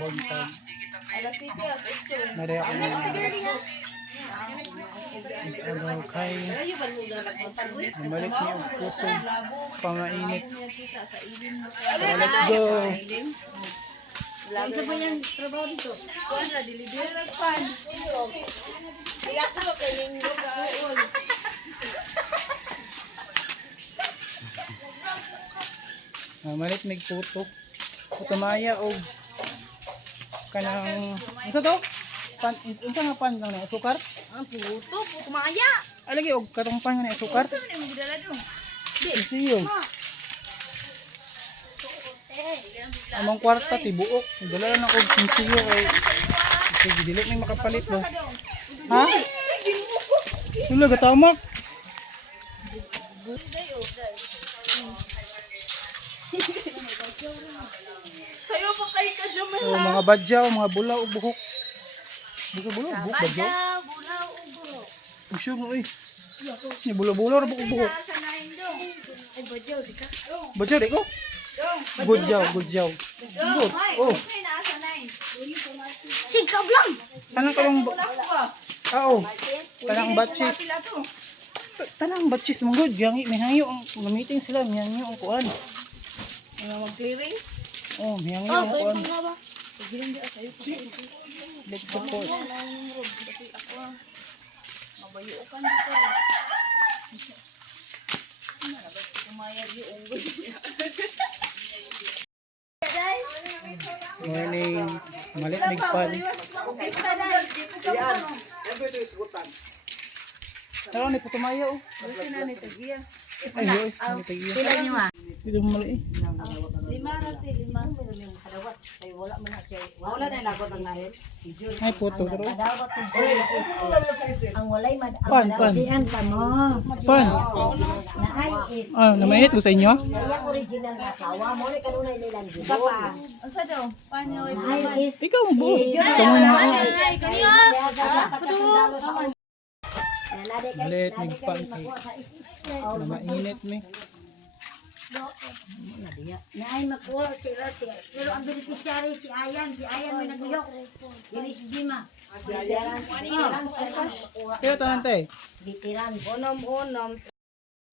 Buntag. Nari ako agaw kay balik niyo puso pangainit. So, let's go. Sa ba yung trabaho dito? Kuan ra delivery ra pan. Kaya ko kay ning lugar. Malit mig putok. Putumaya og kanang unsa to? Pan unsa nga pan lang na sukar? Ang puto, maya. Alagi og katong pan nga na sukar. Ano ni mo gidala do? Siyo. Among kwarta tibuok. Dala na og sinsiyo kay sige dili may makapalit ba. Ha? Wala gatamak. Sayo pa kay ka Jomel. So, mga badyaw, mga bulaw ug buhok. Buko bulaw, buhok badyaw. Bulaw, ubo. Usyo mo eh. Ni bulaw-bulaw ra buhok buhok. Sa nain do. Ay, badyaw, di ka? Badyaw di ko. Gudyaw, gudyaw. Good. Oh, Ay nasa nain. Sigab lang. tanang kalong Wala ko ba? oo. Tanang batches. Pila to. Tanang batches mong good. Yangi may hangyo ang meeting sila, may hangyo ang kuan. Ano mag-clearing? Oh, may hangyo Oh, ang pwede kuan. nga ba? Let's support. Kasi ako mabayukan dito. Umayag yung Morning. Malit mig pan. Yan. Tara ni putumaya oh. Kasi na ni Tagia. Ay, yo, ni tagiya. Pila nyo ah? Dito mo mali. 5 rati, 5. Wala na lagot ang nahin. Ay puto taro. Ang walay mad Pan, pan. pa mo. Pan. Na ay is Ah, namainit ko sa inyo? kaya original na asawa mo ni kanunay nilang gid. Asa daw? Paano ay Ay is Ikaw mo. Ikaw mo na. Malit mig pan kay. Namainit mi. Na ay makuha si Rote. Pero ang beneficiary si Ayan may naguyok. Dili si Jima. Kaya tanan tay. Bitiran. unom.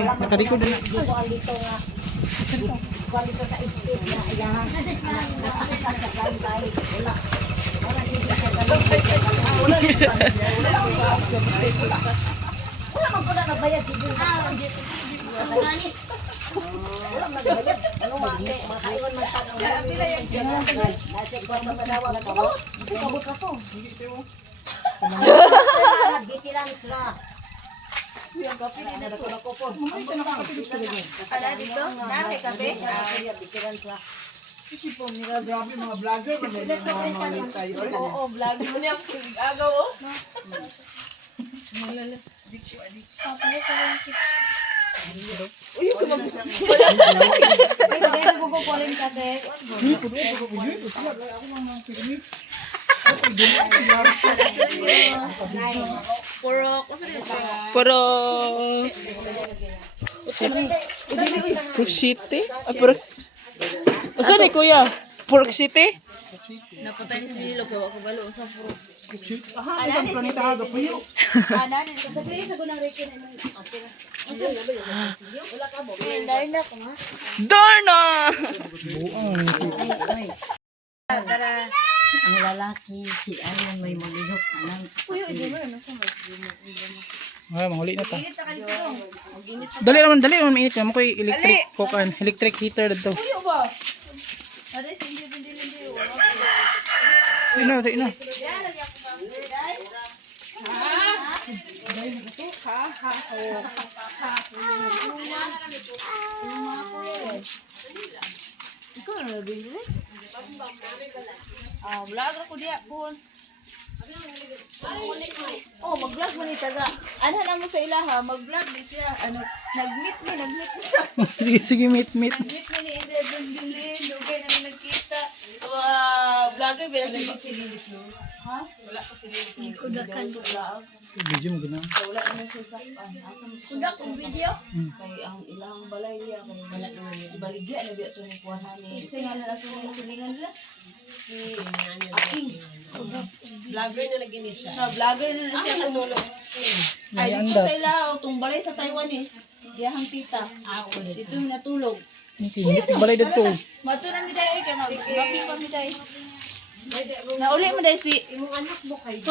Nakadiko din na. Dito ang dito nga. Kuha dito sa space na ayahan. Wala. Wala dito sa galong. Wala man po na nagbayad si Jima. Ganis. Wala nagbayad. Ano makaiwan man sa kang nasa kwarta pa daw ang tao. Kasi kabot ka to. Bitiran sila. Ala dito? Dati kape? Bitiran sila. Grabe mga vlogger, mga tayo. Oo, vlog mo niya. Agaw oh. Purok. Pork City? Pork... Asa ni kuya? Pork City? Napatay si Lilo kaya ako balo sa purok. Aha, ang planeta aga po yun. Ana din sa dili sa gunang rekin na. Wala ka bo. Darna ko ha. Darna! Buang. Ang lalaki si Ayan may malihok anang sa Kuya, ito mo na sa mas. Ah, mahuli na ta. Init na kanito dong. Mag-init na. Dali naman mainit ka mo koy electric kukan, electric heater dito. Kuya ba? Aray, hindi. Wala ko. Ina. Yan, lagyan ko ba? Dai. Ikaw na nabili? Vlog ako diya po. Oh, mag-vlog mo ni taga. Anhan na mo sa ilaha, mag-vlog ni siya. Ano, nag-meet mo siya. Sige, meet. Nag-meet mo ni Inde Bundilin. Dugay namin nagkita. Vlogger Ito yung pinasimot si Lilis, no? Ha? Wala pa si Lilis. Kudakan. Video mo gina. Wala naman siya sa Kudak ang video. kay ang ilang balay niya kay wala naman niya. Baligya na biya ito ng kuwanan ni. Kasi nga na ito ng silingan nila. Si Aking. Vlogger na lagi ni siya. Na vlogger na siya katulong. Ay, dito sa ila, itong balay sa Taiwanese. Diyahang tita. Dito yung natulog. Hindi balay dito. Matunan mi dahil kay mag-vlogging pa mi dahil. Nauli mo dahil si Imong anak mo kay.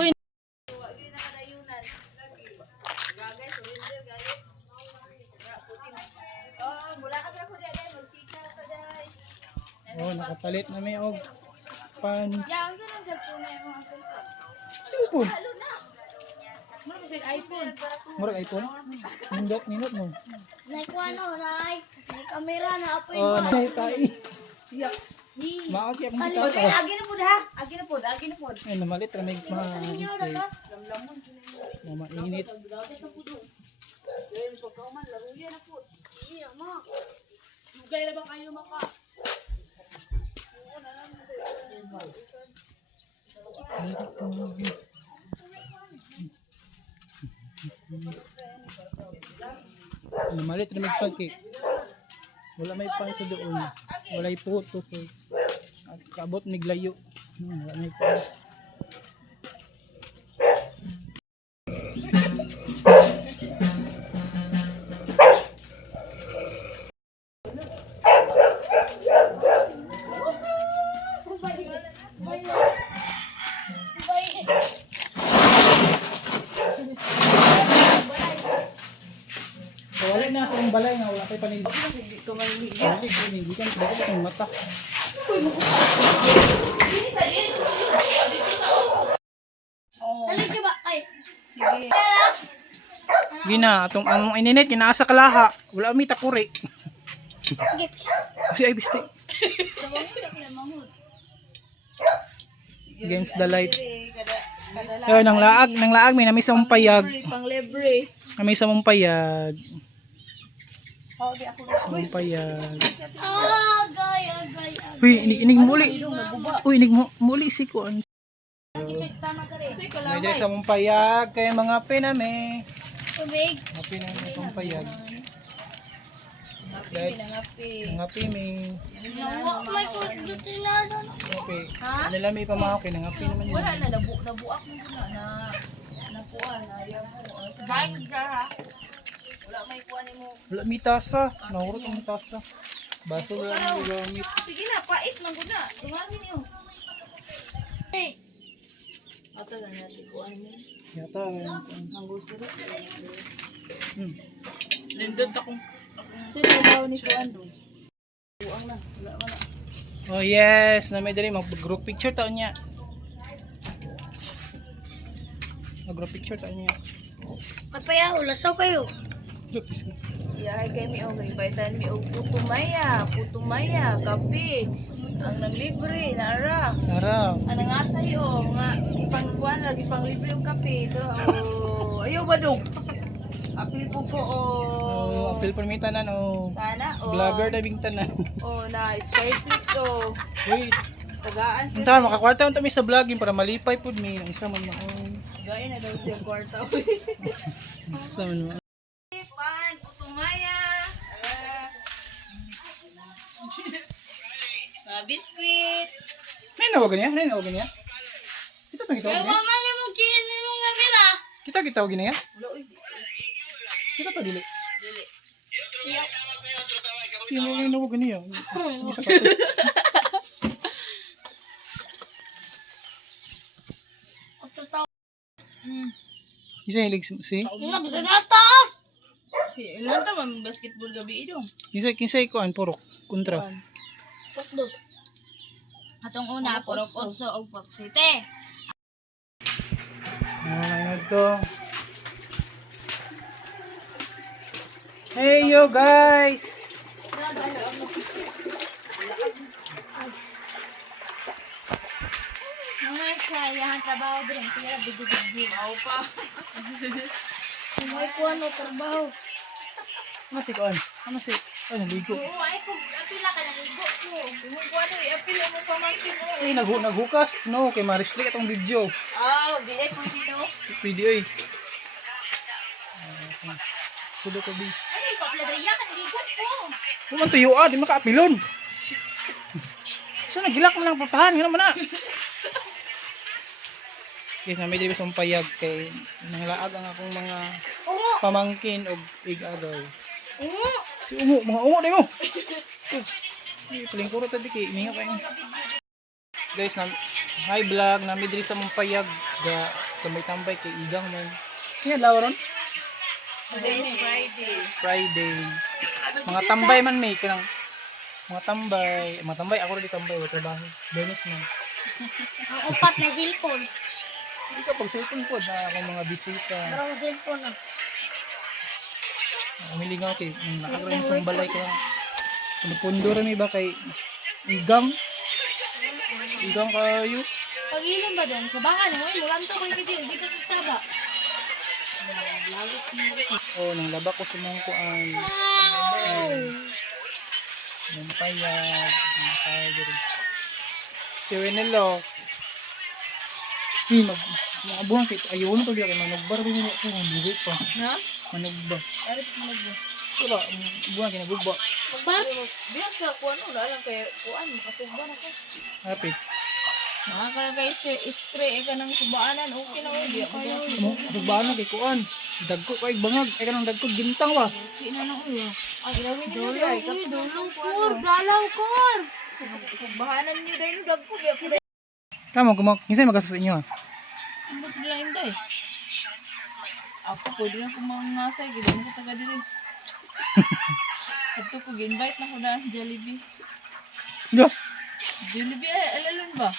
Oh, nakapalit na may og pan. Diyan sa nang cellphone na yung Cellphone. iPhone. Murag iPhone. Nindot mo. Naikuha no, nay. May kamera na apoy Oh, mo. nay tay. Maot ya mo kita. Okay, agi na po ha. Agi na po, agi na po. Ay, namalit ra may Ninyo dapat. mainit. Iya mo. Lugay na ba kayo maka? Namalit ra may pangki. Wala may pang sa doon. Walay puto so. At kabot mig layo. Wala may pang. So, wala na sa ang balay nga wala kay panig. Hindi kan bakit ang mata. Dali ka ba? Ay. Sige. Gina atong among ininit kinaasa kalaha. Wala mi takuri. Gips. Si ay bisti. Against the light. Ay nang laag may nami sa mong payag. Pang libre. Nami sa mong payag. Oh, di ako Sa mong payag. Agay, agay, agay. Uy, inig muli. Uy, inig muli si kuan. Tama ka rin. May diri sa mong payag kay mga piname. Tubig. Mga piname sa mong payag. Guys, nangapi mi. Nawa, may kudutin na doon. Okay. Nila may pamahaw kay nangapi naman yun. Wala na nabuak mo na napuan na ayaw mo. Bye, gara. Wala may kuan mo. Wala mi tasa. Nahurot ang tasa. Baso lang ang gamit. Sige na, pait man gud na. Tumangin niyo. Hey. Ato na natin kuan mo. Yata. Ang gusto rin. Nindot akong Sino daw ni kuan do? Buang na. Wala. Oh yes, na may diri mag-group picture taon niya. Mag-group picture taon niya. Papayaw, lasaw kayo. Group picture. Iyahay kay mi okay, baitan mi og putumaya, kape. Ang naglibre na ara. Tara. Ano nga sa'yo, nga ipangkuan lagi pang libre yung kape. Ito, oh, ayaw ba dong? Apil po ko, Oh, apil per mi tanan oh. Sana, oh. Vlogger na bing tanan. Oh, nice. Skyflix, oh. Wait. Tagaan siya. Unta makakwarta unta mi sa vlogging para malipay pud mi ang isa man mo. Tagain na daw siya kwarta. Isa man mo. Pan, putumaya. Biskuit. Nay nawagan niya, nay nawagan niya. Kita to Kaya kita. man mo kinin mo nga mila. Kita tawagin niya. Wala, uy. Kita to dili. Dili. Iya. Sino may nawagan niya? Isa ka. Totoo. Isa hilig si. Nga, bisa na taas. Ilan ta man basketball gabi idong? Kinsa ikuan puro kontra. Pokdos. Atong una, purok 8 o purok 7. Ano to? Hey yo guys. Mga sayahan trabaho din. Kaya bigil-bigil. Mau pa. May kuha no trabaho. Ano si kuan? Ano si? Ano ligo? Oo, ay kung apila ka na ligo. Imong kuan eh, apil mo pamangkin mo. Eh, naghukas, no? Kay ma-restrict atong video. Di ay pwede no. Video eh. Sudo ko, B. Ay, kapladaya kan gigot ko. Kuman tuyo di makaapilon. So, nagilak mo lang putahan. Ganun man na. Yes, na may dili sa payag kay nanglaag ang akong mga Ungo. pamangkin o ig-agay. Ungo. Si Ungo, mga Ungo na mo. Ay, palingkuro tabi kay iminga pa yun. Guys, hi vlog, nami diri sa mong payag ga tambay-tambay kay igang man. Kaya lawa ron? Today is Friday. Friday. Mga tambay man may kanang mga tambay ako rin tambay wa trabaho. Benes na. Ang upat na cellphone. Hindi ka pag cellphone po na akong mga bisita. Parang cellphone na. Umilingaw kay nakagrain sa balay ko. Sumupundo rin ba kay igang kayo. Pag-ilan ba doon? Sa baka no? Mulan to kay kiti dito sa saba. Oh, nang laba ko sa mga kuan. Wow. Nang payag, nang payag. Si Wenelo. Mga buwan kay ayaw na to kay manugbar rin ko buhit pa. Na? Manugba. Ari mo nagbo. Wala, buwan kay nagugba. Magbar? Diyan sa kuan wala lang kay kuan makasugba na ko. Hapit. Nakaka kay spray ka ng subaanan okay na odi. Mo, sugbaan na kay kuan. Dagko kay bangag, ay kanang dagko gintang ba. Sino na ulo? Ang ilawin niyo Dolo, ay uy, dolo, kur, blalaw, kur. Subahanan niyo dahil dagko biya. Kamo kinsa magasus inyo ha? Ang nila inday. Ako pwede na ko mangasay gidan ko taga diri. Ato ko invite na ko na Jollibee. Yo. Jollibee alalon ba?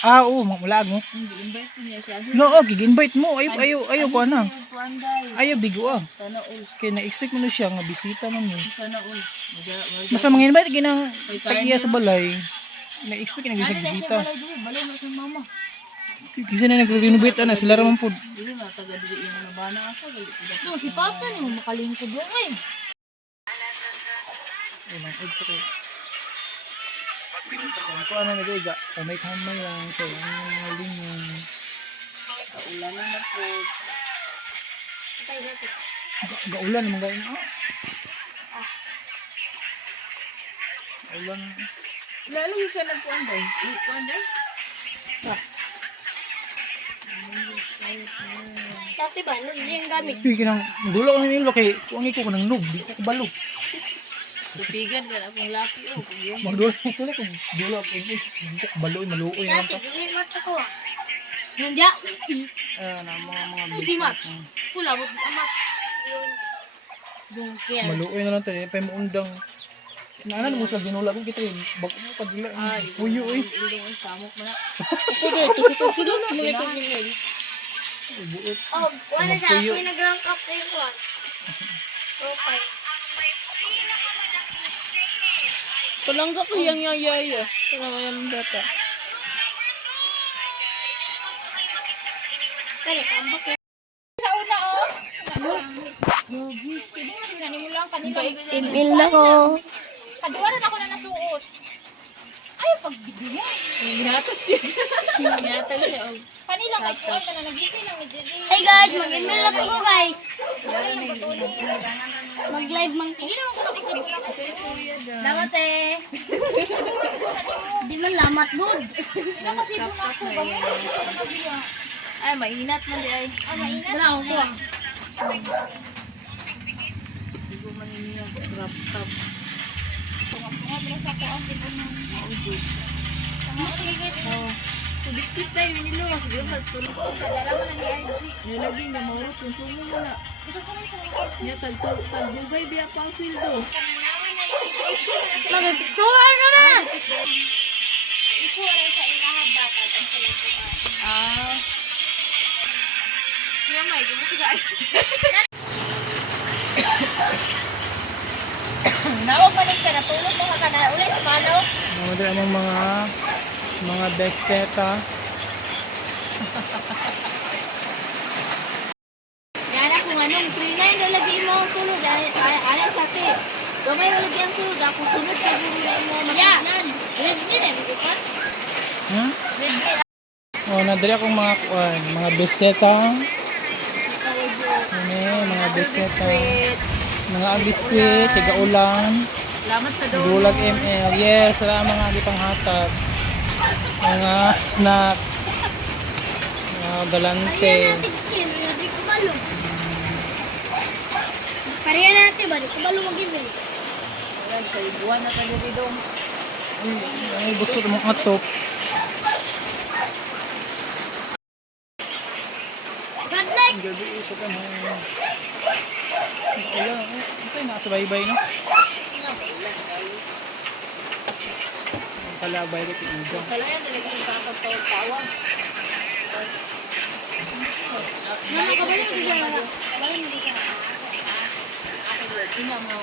Ah, oo, mulag mo. Hindi invite ko niya siya. No, okay, invite mo. Ayo ko na. Tuanday. Ayo bigo ah. Sana all. Kaya na-expect mo na siya nga bisita man mo. Sana all. Basta mga invite ginang tagiya sa balay. Na-expect na Ano siya na siya bisita. balay diri? Balay mo sa mama. Kasi na nag-renovate ana sila raman pod. Dili na taga diri yung nabana asa gali ko. No, si Papa ni mo makalingkod yung eh. Unang ito ko. Ko ano na diga, kamay lang so ang lingon. Ulan na po. Gaulan naman gayon. Ulan. Lalo ka nagkuan day. Kuan day. Sa ate ba? Ano yung gamit? Uy, kinang dulo ko nilo kay kuangi ko kanang noob, di ko kabalo. Tupigan ka akong laki oh. Kung yung Magdulo sila kung dulo ko di ko kabalo maluoy Sa naman ate, ta. dili mo sa ko. Nandiya. Na mga Hindi match. Pula, buti amat. Yun. Don't care. maluoy na lang ta, pa mo undang. Naanan mo sa ginula ko kita bag mo padula. Puyo oy. ilong ang samok mo na. Ako dito, sa sila na mga tingin. Buot. Oh, wala sa Tuyo. ako nag-rank up sa iyo. Okay. Palangga ko yang yaya. Parang yung data. Kaya kambak yan. Sa una oh. Sige, tingnan mo lang kanila. Email na ko. Kaduwaran ako na nasuot. Ay, pagbigyan. Ginatag siya. Ginatag siya oh. Kanila kahit kuwan na nagising ng Jerry. Hey guys, mag-email na po guys. Mag-live man. Hindi naman ko nakasibon. Lamat eh. Di man lamat bud. Hindi na kasibon ako. Gamit ko sa kabiya. Ay mainat man di ay. Ah, mainat. Bravo ko ah. Di ko man niya wrap top. Tunga-tunga pala sa ako ang sibon ng Audio. Tama ko gigit. Oh. So biscuit tayo minilo lang siguro magtulog. Kadala mo na ni RG. Nilagay nga maurot kung sumo mo na. Ito ko lang sa likod. Nya tagdugay biya pa ang sweldo. Mag-picture naman! Ito rin sa ilahab dapat ang salituan. Ah. Kaya may gusto ka. Nawag man ka natulog mo ka na ulit sa mano. Mga dali among mga beseta. Yan ako nga nung 3-9 lalagay mo tulog. Ala sa ti. Gamay ulit yan sulod. Ako sunod sa guru na mo matanan. Red meat eh, bukan? Hmm? Red meat. Oh, nadali akong mga kuan, mga beseta. Mga beseta. Mga biskwit, tigaulan, Salamat sa doon. bulag ML. Yes, salamat mga gitang hatag. Mga snacks. Mga galante. skin, di kabalo. Pareha natin ba? Di kabalo mag-ibig. Ayan, sa ibuan na tayo dito. Ay, gusto mong atop. God like. Gabi, isa ka na. Wala, ito yung nasa baybay, no? Ang kalabay ko, tinugang. Kalayan talaga yung kakapagtawa-tawa. Nama kabalo mo siya. Kabalo mo siya. Ako,